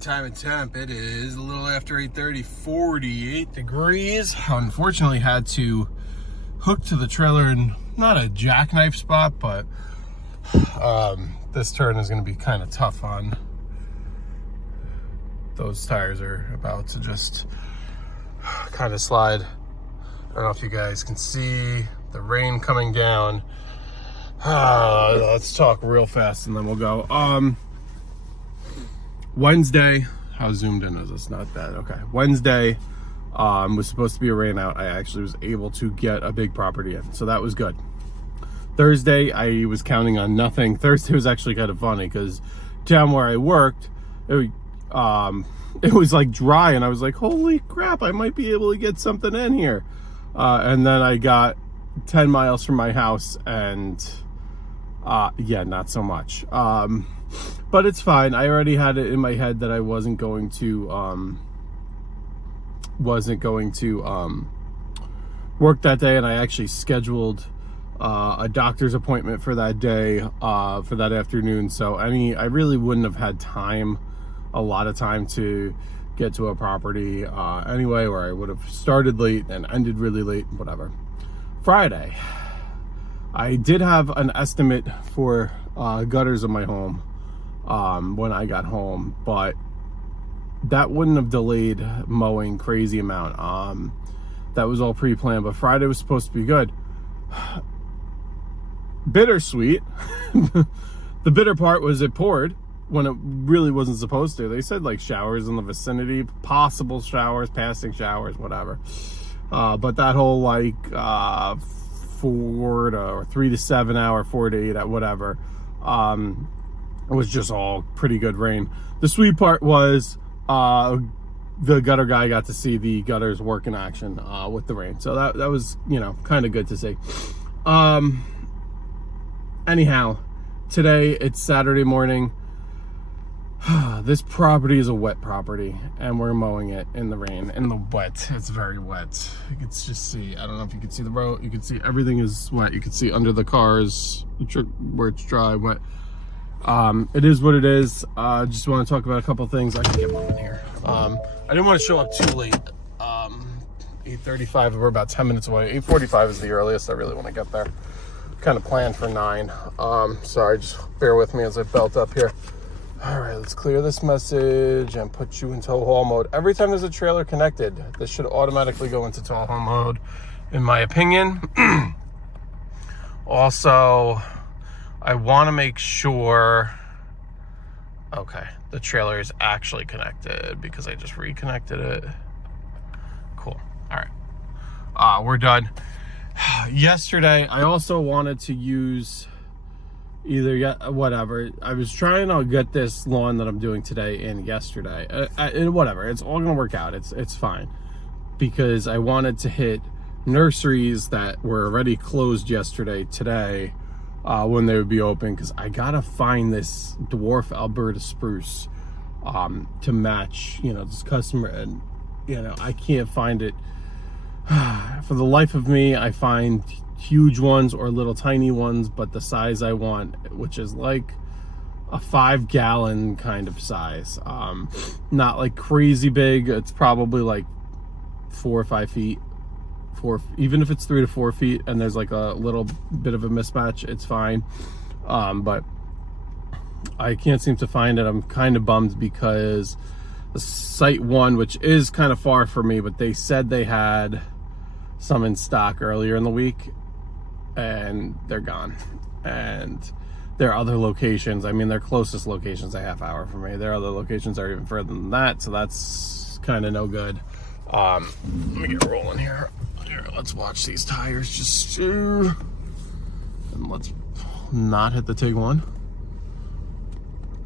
time and temp. It is a little after 8:30, 48 degrees. Unfortunately had to hook to the trailer in not a jackknife spot, but this turn is going to be kind of tough on those tires. Are about to just kind of slide. I don't know if you guys can see the rain coming down. Let's talk real fast and then we'll go. Wednesday, how zoomed in is this? Not that. Okay. Wednesday was supposed to be a rain out. I actually was able to get a big property in, so that was good. Thursday, I was counting on nothing. Thursday was actually kind of funny because down where I worked, it was like dry, and I was like, holy crap, I might be able to get something in here. And then I got 10 miles from my house, and yeah, not so much. But it's fine. I already had it in my head that I wasn't going to work that day, and I actually scheduled a doctor's appointment for that day, for that afternoon. So I really wouldn't have had a lot of time to get to a property anyway, or I would have started late and ended really late, whatever. Friday, I did have an estimate for gutters in my home when I got home, but that wouldn't have delayed mowing crazy amount. That was all pre-planned, but Friday was supposed to be good. Bittersweet. The bitter part was it poured when it really wasn't supposed to. They said like showers in the vicinity, possible showers, passing showers, whatever. But that whole like 3 to 7 hour, 4 to 8, whatever, it was just all pretty good rain. The sweet part was the gutter guy got to see the gutters work in action with the rain, so that was, you know, kind of good to see. Anyhow, today it's Saturday morning. This property is a wet property, and we're mowing it in the rain, in the wet. It's very wet. You can just see, I don't know if you can see the road. You can see everything is wet. You can see under the cars where it's dry, wet. It is what it is. Just want to talk about a couple things. I can get one in here. I didn't want to show up too late. 8:35, we're about 10 minutes away. 8:45 is the earliest I really want to get there. Kind of planned for 9. Sorry, just bear with me as I belt up here. All right, let's clear this message and put you in tow haul mode. Every time there's a trailer connected, this should automatically go into tow haul mode, in my opinion. Also, I want to make sure, okay, the trailer is actually connected because I just reconnected it. Cool. All right. We're done. Yesterday, I also wanted to use whatever. I was trying to get this lawn that I'm doing today in yesterday. Whatever. It's all going to work out. It's fine. Because I wanted to hit nurseries that were already closed yesterday, today, when they would be open, because I gotta find this dwarf Alberta spruce to match, you know, this customer, and you know, I can't find it. For the life of me, I find huge ones or little tiny ones, but the size I want, which is like a 5-gallon kind of size, not like crazy big. It's probably like 4 or 5 feet. Even if it's 3 to 4 feet and there's like a little bit of a mismatch, it's fine. But I can't seem to find it. I'm kind of bummed because the site one, which is kind of far for me, but they said they had some in stock earlier in the week and they're gone. And there are other locations. I mean, their closest location's a half hour from me. Their other locations are even further than that, so that's kind of no good. Let me get rolling here. Here, let's watch these tires just and let's not hit the TIG one.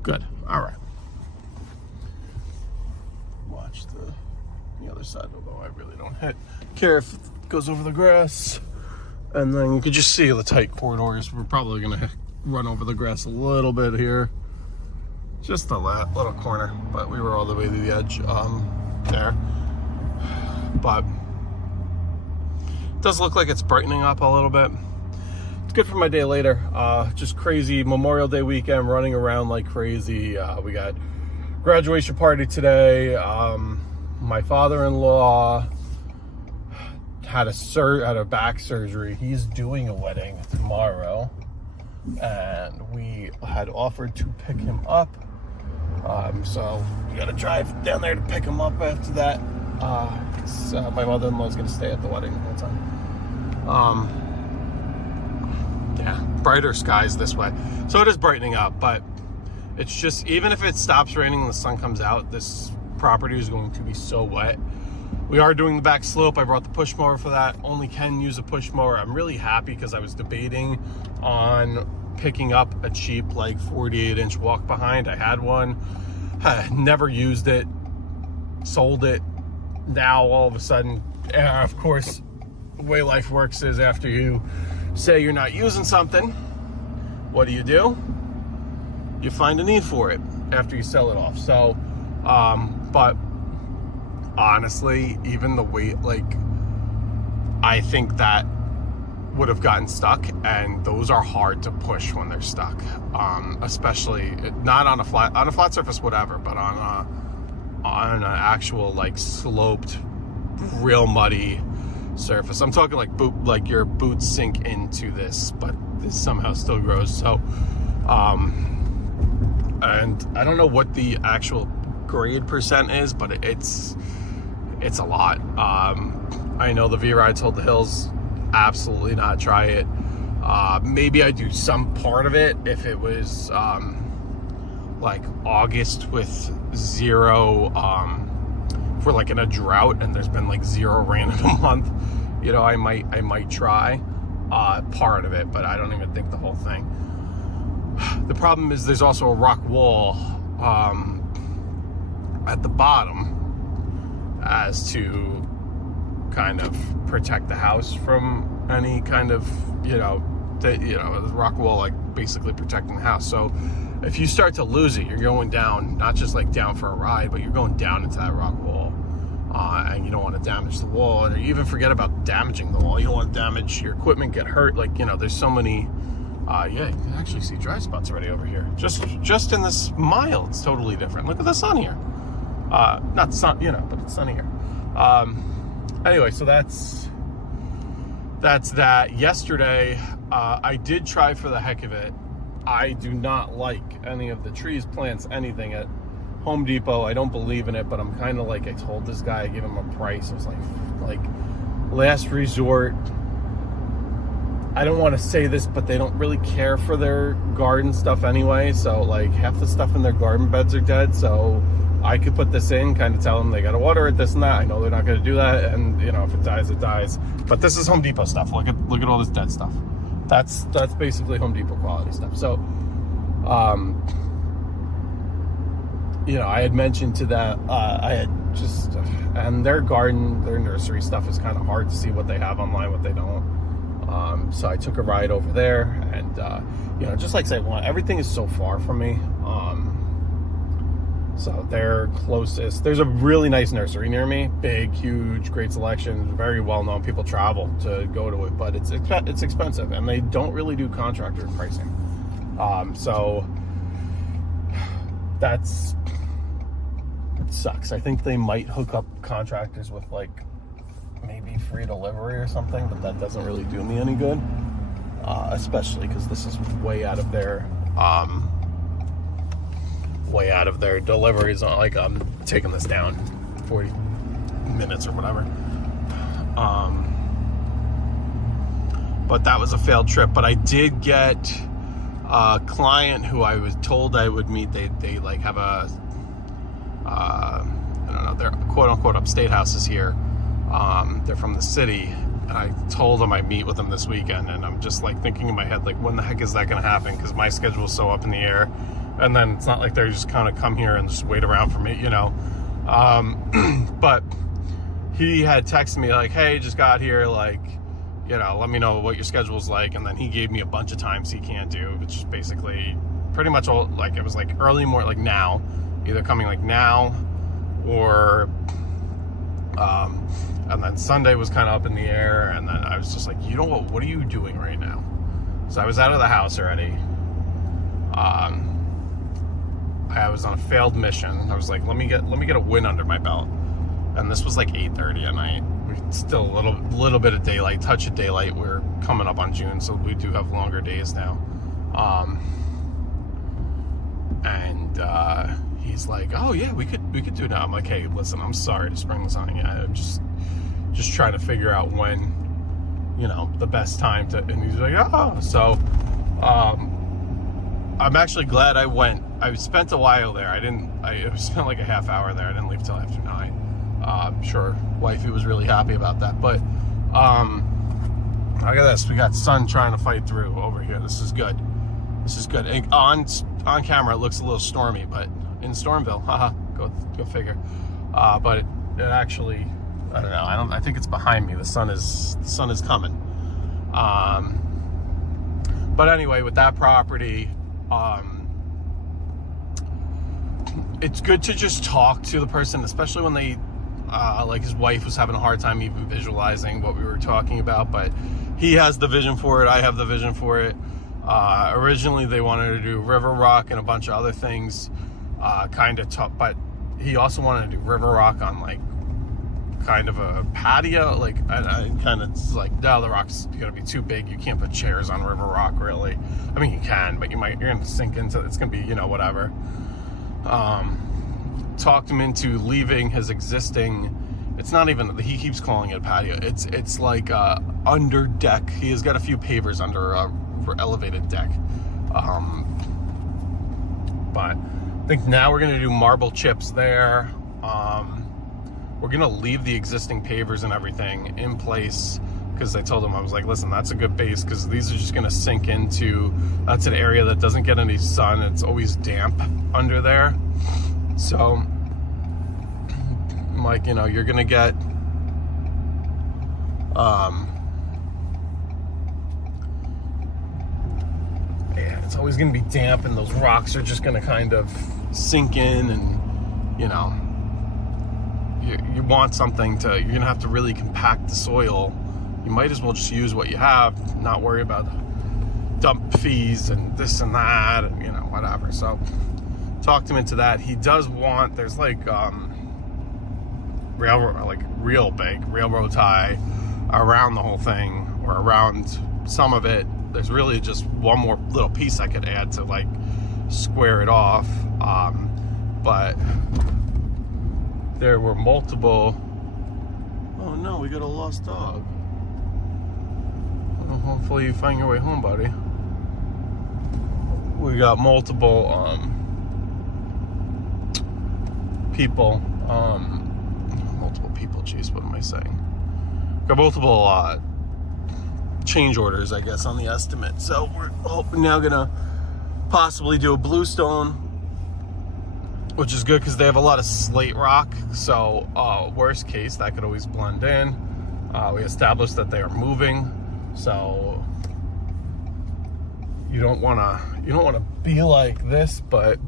Good. All right. Watch the other side, although I really don't care if it goes over the grass. And then you could just see the tight corridors. We're probably gonna run over the grass a little bit here, just a little corner, but we were all the way to the edge there. But it does look like it's brightening up a little bit. It's good for my day later. Just crazy Memorial Day weekend, running around like crazy. We got graduation party today. My father-in-law had a back surgery. He's doing a wedding tomorrow, and we had offered to pick him up. So we got to drive down there to pick him up after that. My mother-in-law is going to stay at the wedding the whole time. Yeah, brighter skies this way. So it is brightening up, but it's just, even if it stops raining and the sun comes out, this property is going to be so wet. We are doing the back slope. I brought the push mower for that. Only can use a push mower. I'm really happy because I was debating on picking up a cheap, like 48-inch walk behind. I had one, never used it, sold it. Now all of a sudden, of course, the way life works is after you say you're not using something, what do? You find a need for it after you sell it off. So, but honestly, even the weight, like, I think that would have gotten stuck, and those are hard to push when they're stuck. Especially not on a flat surface, whatever, but on an actual, like, sloped, real muddy surface. I'm talking like your boots sink into this, but this somehow still grows. So, and I don't know what the actual grade percent is, but it's a lot. I know the V-Ride told the hills, absolutely not try it. Maybe I do some part of it if it was like August with zero, if we're like in a drought and there's been like zero rain in a month, you know, I might try part of it, but I don't even think the whole thing. The problem is there's also a rock wall at the bottom as to kind of protect the house from any kind of, the rock wall, like basically protecting the house. So if you start to lose it, you're going down, not just like down for a ride, but you're going down into that rock wall. And you don't want to damage the wall, or even forget about damaging the wall. You don't want to damage your equipment, get hurt. Like, there's so many, yeah, you can actually see dry spots already over here. Just in this mile, it's totally different. Look at the sun here. Not sun, but it's sunny here. Anyway, so that's that. Yesterday, I did try for the heck of it. I do not like any of the trees, plants, anything at Home Depot. I don't believe in it, but I'm kind of like, I told this guy, I gave him a price. I was like last resort. I don't want to say this, but they don't really care for their garden stuff anyway. So like half the stuff in their garden beds are dead. So I could put this in, kind of tell them they got to water it, this and that. I know they're not going to do that. And if it dies, it dies. But this is Home Depot stuff. Look at all this dead stuff. That's basically Home Depot quality stuff. So, I had mentioned to that, and their garden, their nursery stuff is kind of hard to see what they have online, what they don't. So I took a ride over there, and, just like I said, everything is so far from me. So they're closest. There's a really nice nursery near me, big, huge, great selection, very well known. People travel to go to it, but it's expensive, and they don't really do contractor pricing. So it sucks. I think they might hook up contractors with like maybe free delivery or something, but that doesn't really do me any good, especially because this is way out of their deliveries. Like, I'm taking this down 40 minutes or whatever. But that was a failed trip. But I did get a client who I was told I would meet. They like have a I don't know, their quote unquote upstate houses here. They're from the city, and I told them I'd meet with them this weekend, and I'm just like thinking in my head, like, when the heck is that going to happen? Because my schedule is so up in the air. And then it's not like they're just kind of come here and just wait around for me, But he had texted me like, hey, just got here, like, let me know what your schedule's like. And then he gave me a bunch of times he can't do, which is basically pretty much all, like, it was like early morning, like now, either coming like now or, and then Sunday was kind of up in the air. And then I was just like, what are you doing right now? So I was out of the house already. I was on a failed mission. I was like, let me get a win under my belt. And this was like 8:30 at night. We still a little bit of daylight, touch of daylight. We're coming up on June, so we do have longer days now. He's like, oh yeah, we could do it now. I'm like, hey, listen, I'm sorry to spring this on you. I'm just trying to figure out when, you know, the best time to. And he's like, oh, so I'm actually glad I went. I spent a while there. I spent like a half hour there. I didn't leave till after 9. I'm sure wifey was really happy about that. But look at this. We got sun trying to fight through over here. This is good. This is good. And on camera, it looks a little stormy, but in Stormville, haha, go figure. But it actually, I don't know. I think it's behind me. The sun is coming. But anyway, with that property, it's good to just talk to the person, especially when they, like his wife was having a hard time even visualizing what we were talking about, but he has the vision for it. I have the vision for it. Originally they wanted to do River Rock and a bunch of other things, kind of tough, but he also wanted to do River Rock on like kind of a patio. Like I kind of like, no, the rock's gonna be too big. You can't put chairs on River Rock, really. I mean, you can, but you're gonna sink into it. It's gonna be, you know, whatever. Talked him into leaving his existing. It's not even. He keeps calling it a patio. It's like under deck. He has got a few pavers under a elevated deck. But I think now we're gonna do marble chips there. We're gonna leave the existing pavers and everything in place, because I told him, I was like, listen, that's a good base, because these are just gonna sink into, that's an area that doesn't get any sun. It's always damp under there. So I'm like, you know, you're gonna get yeah, it's always gonna be damp, and those rocks are just gonna kind of sink in, and you know, you want something to, you're gonna have to really compact the soil. You might as well just use what you have, not worry about dump fees and this and that, and you know, whatever. So talked him into that. He does want, there's like railroad, like real big railroad tie around the whole thing, or around some of it. There's really just one more little piece I could add to like square it off, but there were multiple. Oh no, we got a lost dog. Well, hopefully you find your way home, buddy. We got multiple people, geez, what am I saying? Got multiple change orders, I guess, on the estimate. So we're now gonna possibly do a bluestone, which is good because they have a lot of slate rock. So worst case, that could always blend in. We established that they are moving, so you don't want to be like this, but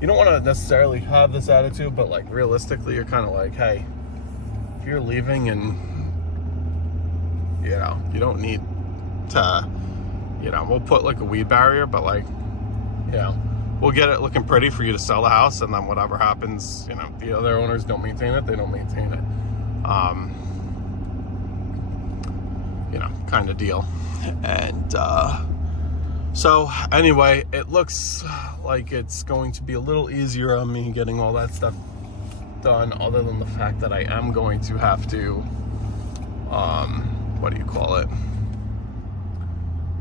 you don't want to necessarily have this attitude. But like realistically, you're kind of like, hey, if you're leaving, and you know, you don't need to, you know, we'll put like a weed barrier, but like, you know, we'll get it looking pretty for you to sell the house, and then whatever happens, you know, the other owners don't maintain it, they don't maintain it. You know, kind of deal. And so anyway, it looks like it's going to be a little easier on me getting all that stuff done, other than the fact that I am going to have to, what do you call it?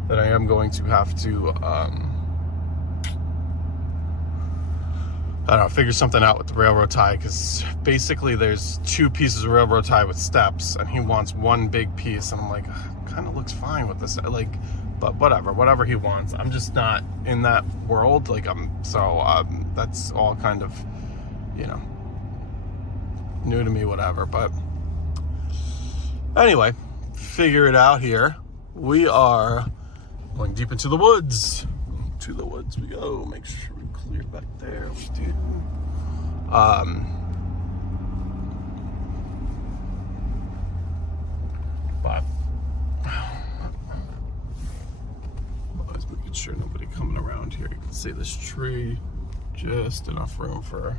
That I am going to have to, I don't know, figure something out with the railroad tie, because basically there's 2 pieces of railroad tie with steps, and he wants one big piece, and I'm like, kind of looks fine with this, like, but whatever he wants. I'm just not in that world, like, that's all kind of, you know, new to me, whatever. But anyway, figure it out here. We are going deep into the woods. To the woods we go. Make sure we clear back there. We do. But I was making sure nobody coming around here. You can see this tree just enough room for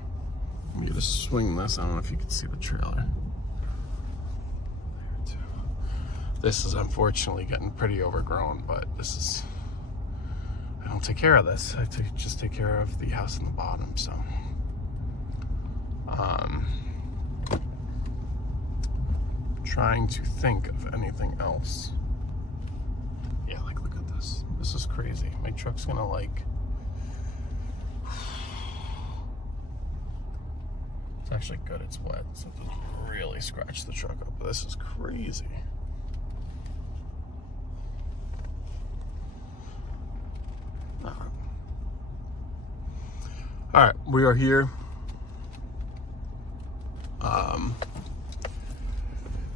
me to swing this. I don't know if you can see the trailer. This is unfortunately getting pretty overgrown, but this is, I don't take care of this. I just take care of the house in the bottom, so. Trying to think of anything else. Yeah, like look at this. This is crazy. My truck's gonna like, it's actually good it's wet, so it doesn't really scratch the truck up, but this is crazy. All right, we are here.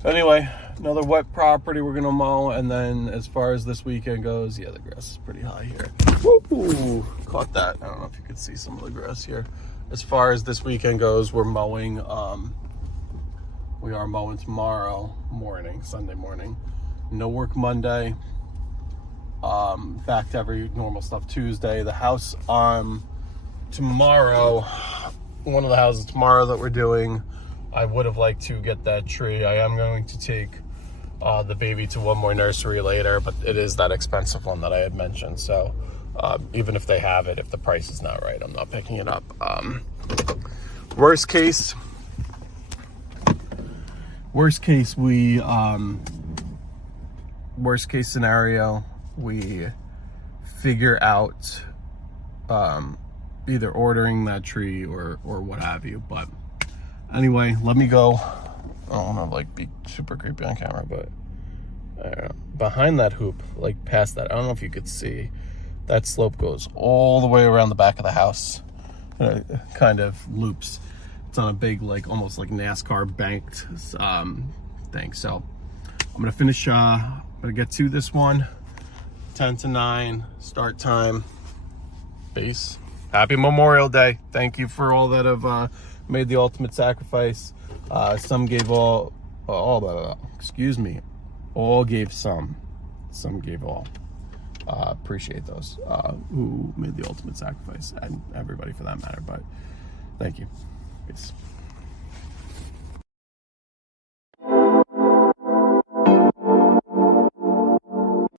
Anyway, another wet property we're gonna mow, and then as far as this weekend goes, yeah, the grass is pretty high here. Woo! Caught that. I don't know if you could see some of the grass here. As far as this weekend goes, we're mowing. We are mowing tomorrow morning, Sunday morning. No work Monday. Back to every normal stuff Tuesday. The house tomorrow, one of the houses tomorrow that we're doing, I would have liked to get that tree. I am going to take the baby to one more nursery later, but it is that expensive one that I had mentioned. So even if they have it, if the price is not right, I'm not picking it up. Worst case, worst case scenario, we figure out either ordering that tree or what have you. But anyway, let me go. I don't want to like be super creepy on camera, but I don't know. Behind that hoop, like past that, I don't know if you could see, that slope goes all the way around the back of the house. Kind of loops. It's on a big, like almost like NASCAR banked thing. So I'm gonna finish. I'm gonna get to this one. 10 to 9 start time. Base. Happy Memorial Day. Thank you for all that have made the ultimate sacrifice. Some gave all gave some gave all. Appreciate those who made the ultimate sacrifice, and everybody for that matter, but thank you. Peace.